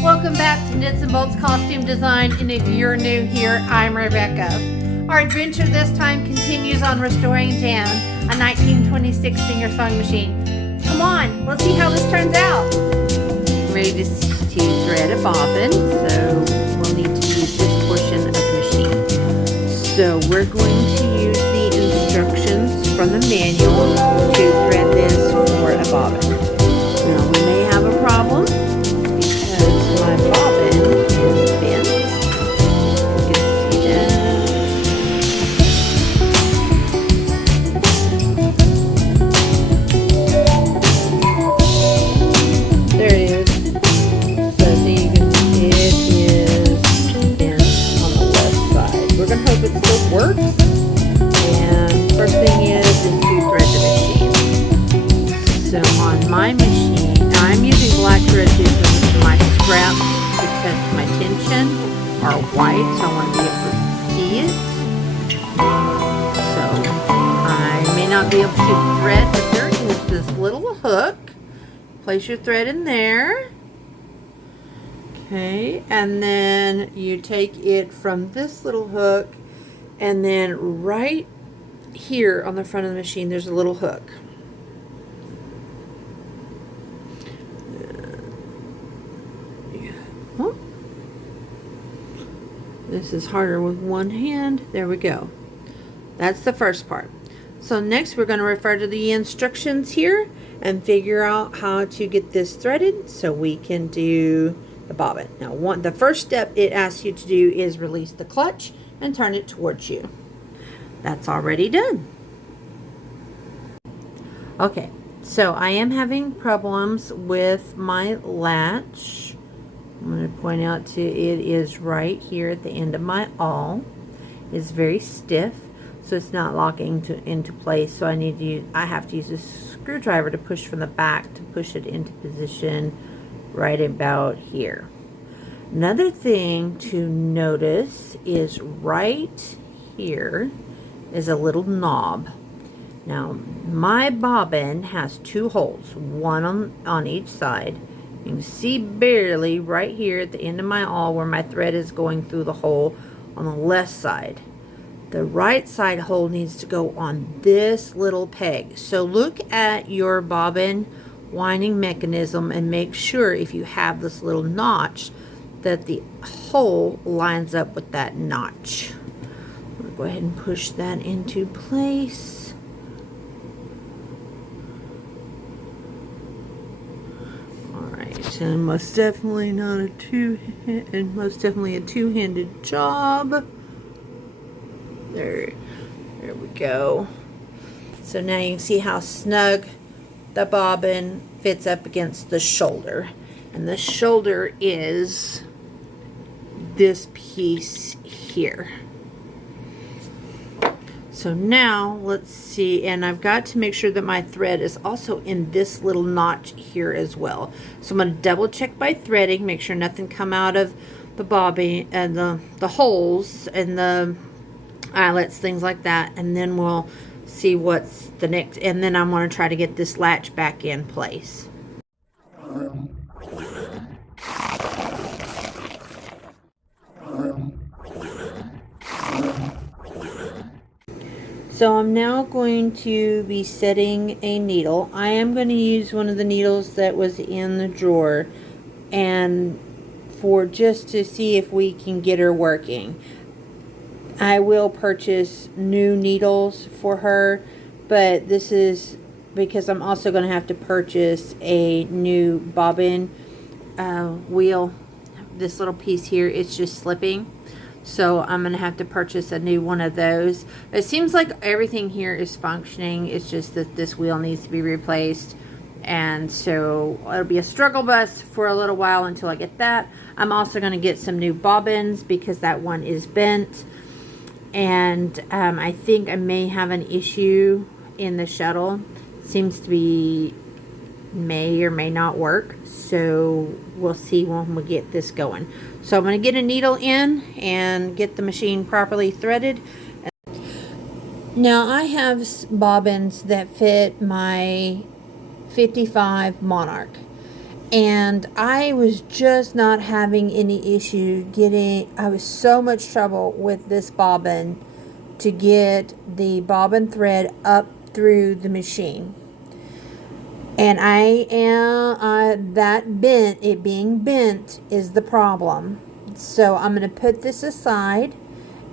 Welcome back to Knits and Bolts Costume Design, and if you're new here, I'm Rebecca. Our adventure this time continues on restoring Jan, a 1926 singer-song machine. Come on, let's see how this turns out. Ready to thread a bobbin, so we'll need to use this portion of the machine. So we're going to use the instructions from the manual to thread this for a bobbin. Now we may have a problem, my bobbin is bent. You can see that. There it is. So you can see it is bent on the left side. We're going to hope it still works. And first thing is to thread the machine. So on my machine, I'm using black thread too. My scraps, because my tension are white, so I want to be able to see it. So I may not be able to thread, but there is this little hook. Place your thread in there. Okay, and then you take it from this little hook, and then right here on the front of the machine, there's a little hook. This is harder with one hand. There we go. That's the first part. So next we're going to refer to the instructions here and figure out how to get this threaded so we can do the bobbin. Now the first step it asks you to do is release the clutch and turn it towards you. That's already done. Okay, so I am having problems with my latch. I'm going to point out to it is right here at the end of my awl. It's very stiff, so it's not locking into place. So I have to use a screwdriver to push from the back to push it into position right about here. Another thing to notice is right here is a little knob. Now my bobbin has two holes, one on each side. You can see barely right here at the end of my awl where my thread is going through the hole on the left side. The right side hole needs to go on this little peg. So look at your bobbin winding mechanism and make sure if you have this little notch that the hole lines up with that notch. I'm going to go ahead and push that into place. And most definitely not a two-handed job. There we go. So now you can see how snug the bobbin fits up against the shoulder, and the shoulder is this piece here. So now let's see, and I've got to make sure that my thread is also in this little notch here as well. So I'm going to double check by threading, make sure nothing come out of the bobbin and the holes and the eyelets, things like that, and then we'll see what's the next, and then I'm going to try to get this latch back in place. So I'm now going to be setting a needle. I am going to use one of the needles that was in the drawer, and for just to see if we can get her working. I will purchase new needles for her, but this is because I'm also going to have to purchase a new bobbin wheel. This little piece here, it's just slipping. So I'm going to have to purchase a new one of those. It seems like everything here is functioning. It's just that this wheel needs to be replaced. And so it'll be a struggle bus for a little while until I get that. I'm also going to get some new bobbins because that one is bent. And I think I may have an issue in the shuttle. Seems to be may or may not work. So we'll see when we get this going. So I'm going to get a needle in and get the machine properly threaded. Now I have bobbins that fit my 55 Monarch, and I was just not having any issue getting, I was so much trouble with this bobbin to get the bobbin thread up through the machine. And that bent, it being bent is the problem. So I'm going to put this aside,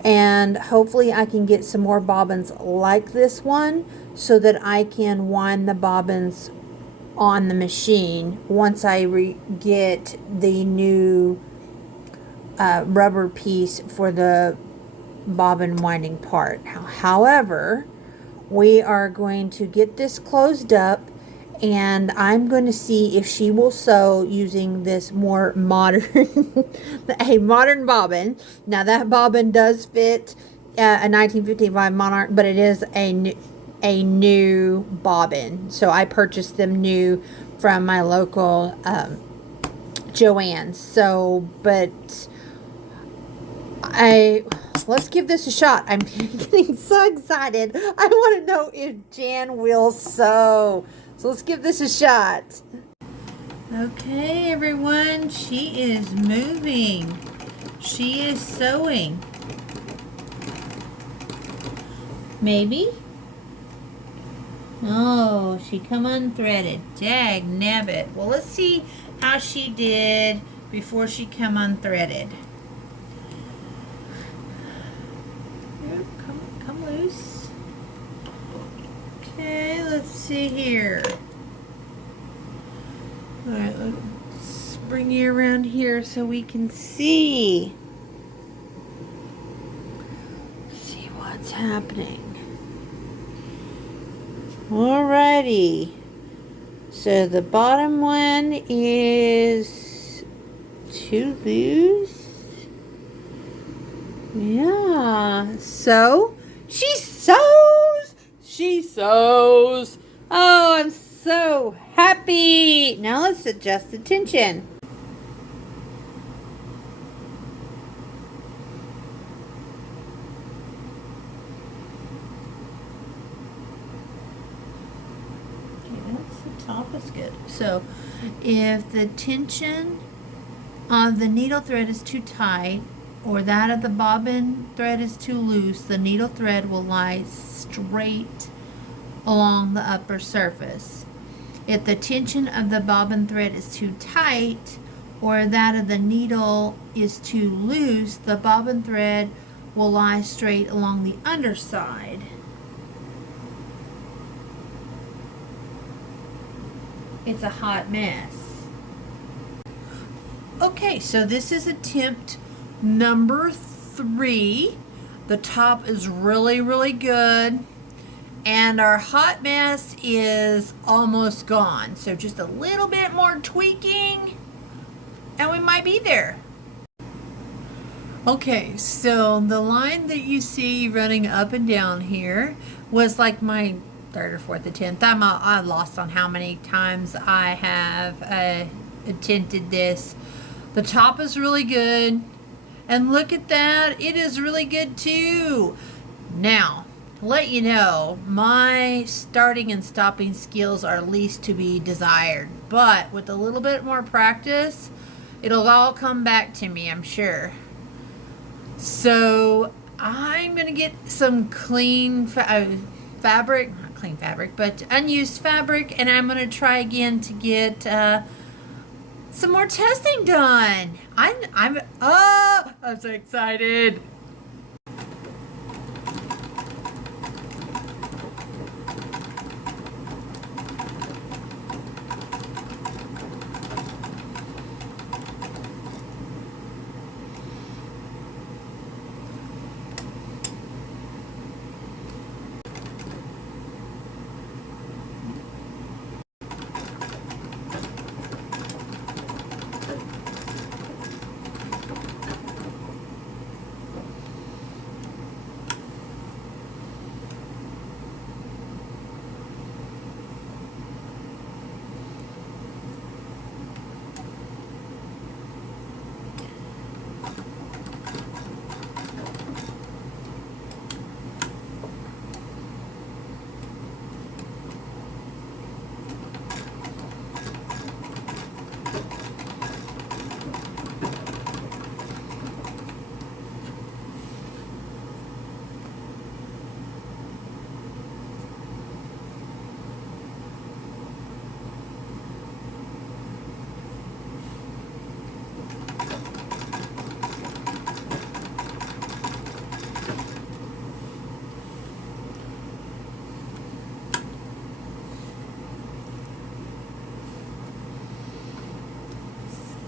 and hopefully I can get some more bobbins like this one so that I can wind the bobbins on the machine once I get the new rubber piece for the bobbin winding part. However, we are going to get this closed up, and I'm going to see if she will sew using this more modern a modern bobbin. Now that bobbin does fit a 1955 Monarch, but it is a new bobbin. So I purchased them new from my local Joann's. So, but let's give this a shot. I'm getting so excited. I want to know if Jan will sew. So let's give this a shot. Okay, everyone, she is moving. She is sewing. Maybe? Oh, she come unthreaded. Dag nabbit. Well, let's see how she did before she come unthreaded. Come loose. Okay, let's see here. All right, let's bring you around here so we can see. See what's happening. Alrighty. So the bottom one is too loose. Yeah. So she sews. She sews. Oh, I'm so happy. Now let's adjust the tension. Okay, that's the top is good. So if the tension of the needle thread is too tight, or that of the bobbin thread is too loose, the needle thread will lie straight along the upper surface. If the tension of the bobbin thread is too tight, or that of the needle is too loose, the bobbin thread will lie straight along the underside. It's a hot mess. Okay, so this is attempt number 3. The top is really, really good. And our hot mess is almost gone. So just a little bit more tweaking and we might be there. Okay, so the line that you see running up and down here was like my 3rd or 4th attempt. I'm lost on how many times I have attempted this. The top is really good. And look at that. It is really good too. Now, to let you know, my starting and stopping skills are least to be desired. But with a little bit more practice, it'll all come back to me, I'm sure. So I'm going to get some clean fabric, not clean fabric, but unused fabric, and I'm going to try again to get some more testing done. I'm so excited.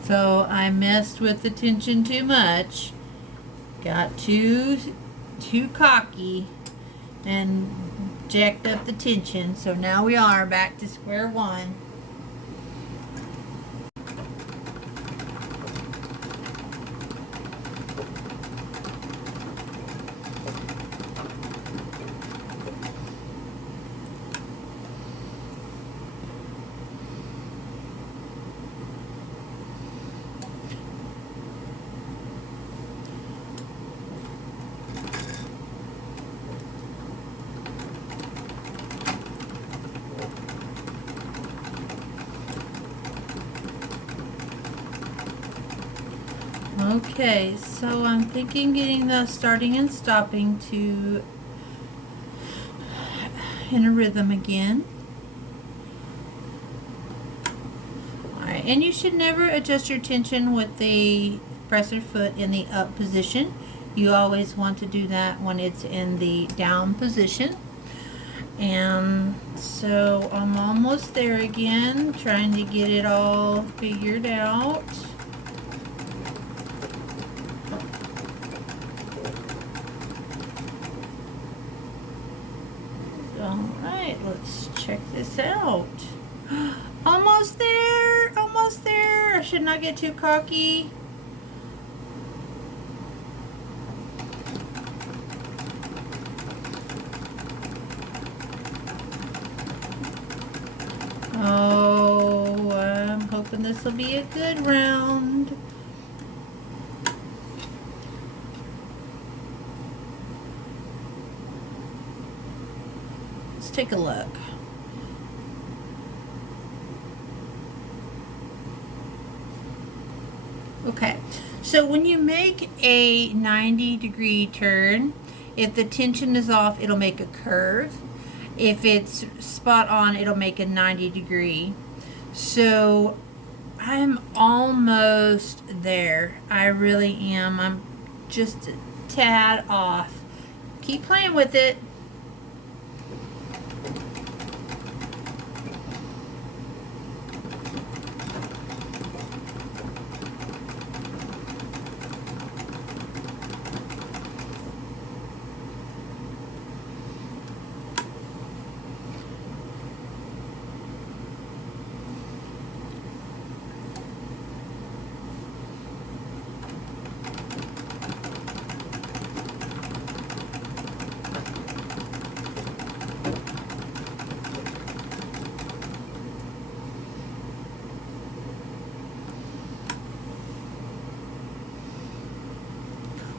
So I messed with the tension too much, got too cocky, and jacked up the tension. So now we are back to square one. Okay, so I'm thinking getting the starting and stopping to in a rhythm again. Alright, and you should never adjust your tension with the presser foot in the up position. You always want to do that when it's in the down position. And so I'm almost there again, trying to get it all figured out. Alright, let's check this out. Almost there! Almost there! I should not get too cocky. Oh, I'm hoping this will be a good round. Let's take a look. Okay, so when you make a 90-degree turn, if the tension is off, it'll make a curve. If it's spot on, it'll make a 90-degree. So I'm almost there. I really am. I'm just a tad off. Keep playing with it.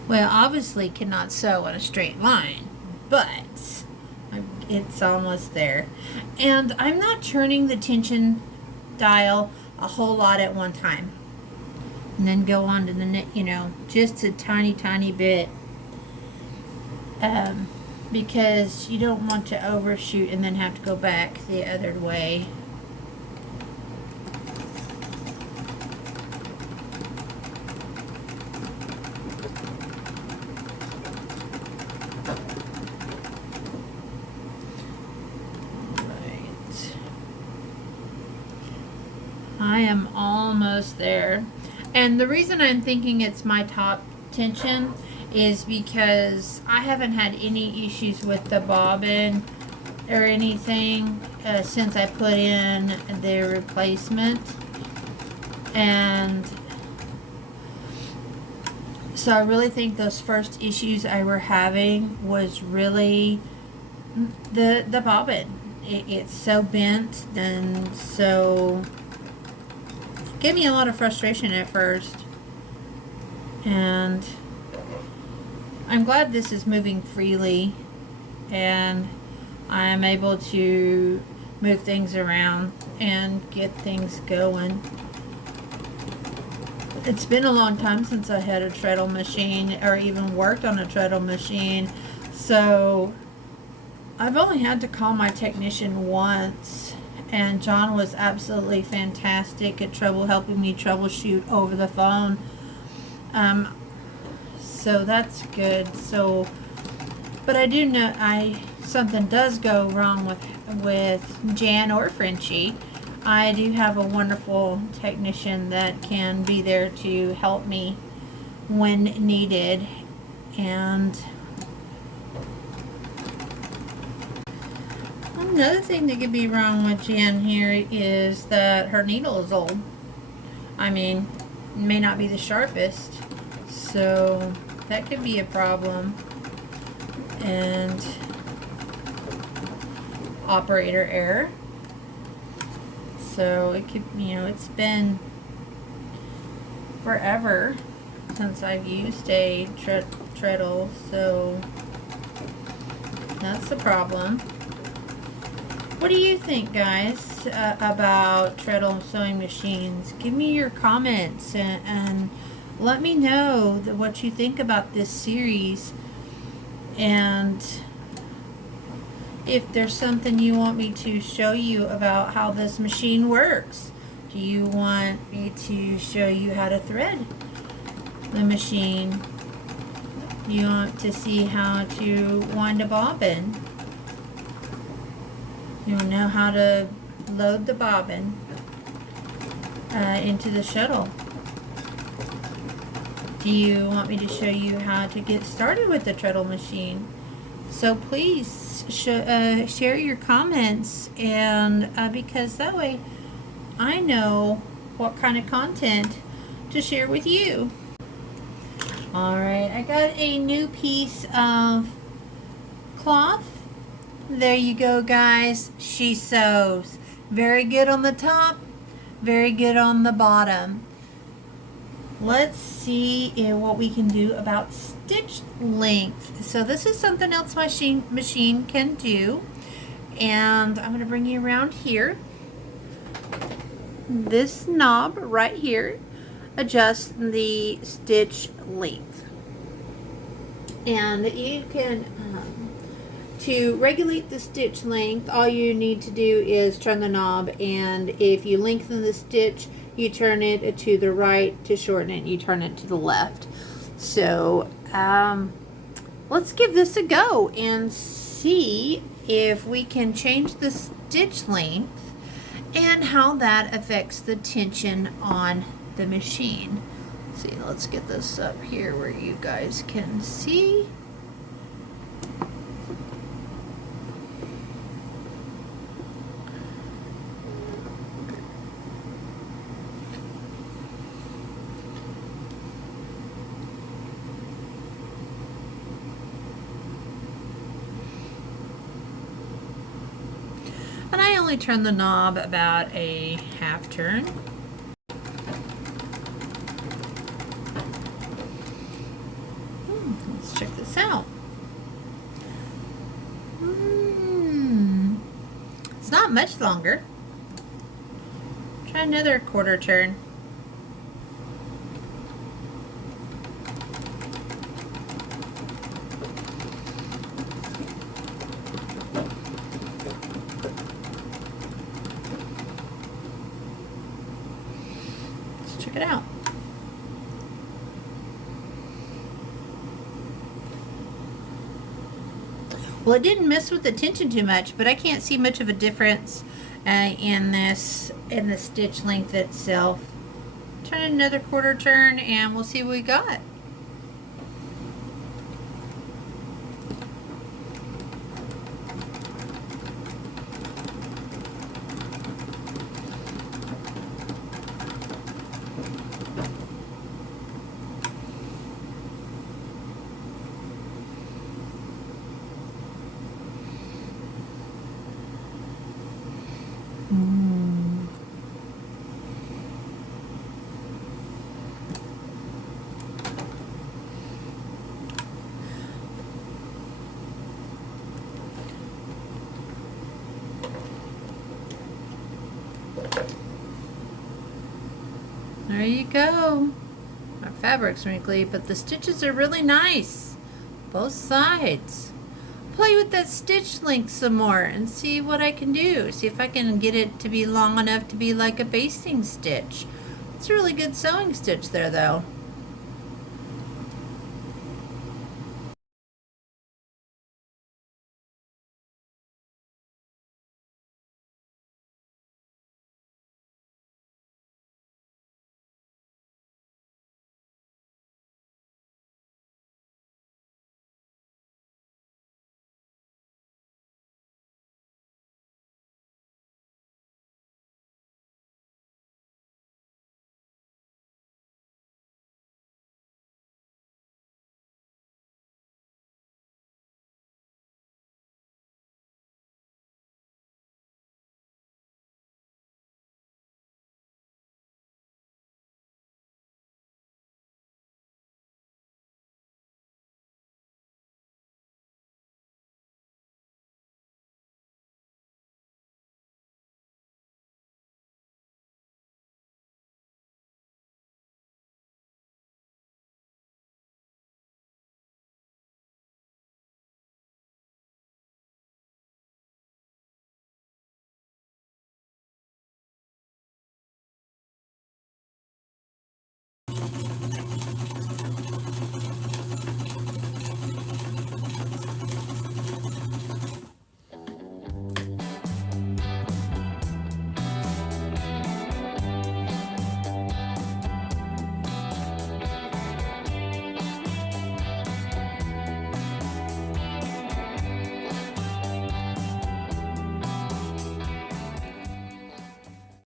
Well, obviously cannot sew on a straight line, but it's almost there. And I'm not turning the tension dial a whole lot at one time. And then go on to the next, just a tiny bit. Because you don't want to overshoot and then have to go back the other way. I am almost there. And the reason I'm thinking it's my top tension is because I haven't had any issues with the bobbin or anything since I put in the replacement. And so I really think those first issues I were having was really the bobbin. It's so bent and so gave me a lot of frustration at first, and I'm glad this is moving freely and I'm able to move things around and get things going. It's been a long time since I had a treadle machine or even worked on a treadle machine, so I've only had to call my technician once. And John was absolutely fantastic at helping me troubleshoot over the phone. So that's good. So, but I do know something does go wrong with Jan or Frenchie. I do have a wonderful technician that can be there to help me when needed. And another thing that could be wrong with Jen here is that her needle is old. I mean, it may not be the sharpest, so that could be a problem. And operator error. So it could, you know, it's been forever since I've used a treadle, so that's the problem. What do you think, guys, about treadle sewing machines? Give me your comments and let me know what you think about this series, and if there's something you want me to show you about how this machine works. Do you want me to show you how to thread the machine? You want to see how to wind a bobbin? You want to know how to load the bobbin into the shuttle? Do you want me to show you how to get started with the treadle machine? So please share your comments, and because that way I know what kind of content to share with you. Alright, I got a new piece of cloth. There you go, guys. She sews. Very good on the top, very good on the bottom. Let's see what we can do about stitch length. So this is something else my machine can do. And I'm going to bring you around here. This knob right here adjusts the stitch length. And you can, to regulate the stitch length, all you need to do is turn the knob, and if you lengthen the stitch, you turn it to the right. To shorten it, you turn it to the left. So let's give this a go and see if we can change the stitch length and how that affects the tension on the machine. See, let's get this up here where you guys can see. And I only turn the knob about a half turn. Let's check this out. It's not much longer. Try another quarter turn. Check it out. Well, it didn't mess with the tension too much, but I can't see much of a difference in the stitch length itself. Turn another quarter turn and we'll see what we got. There you go. Our fabric's wrinkly, but the stitches are really nice. Both sides. Play with that stitch length some more and see what I can do. See if I can get it to be long enough to be like a basting stitch. It's a really good sewing stitch there though.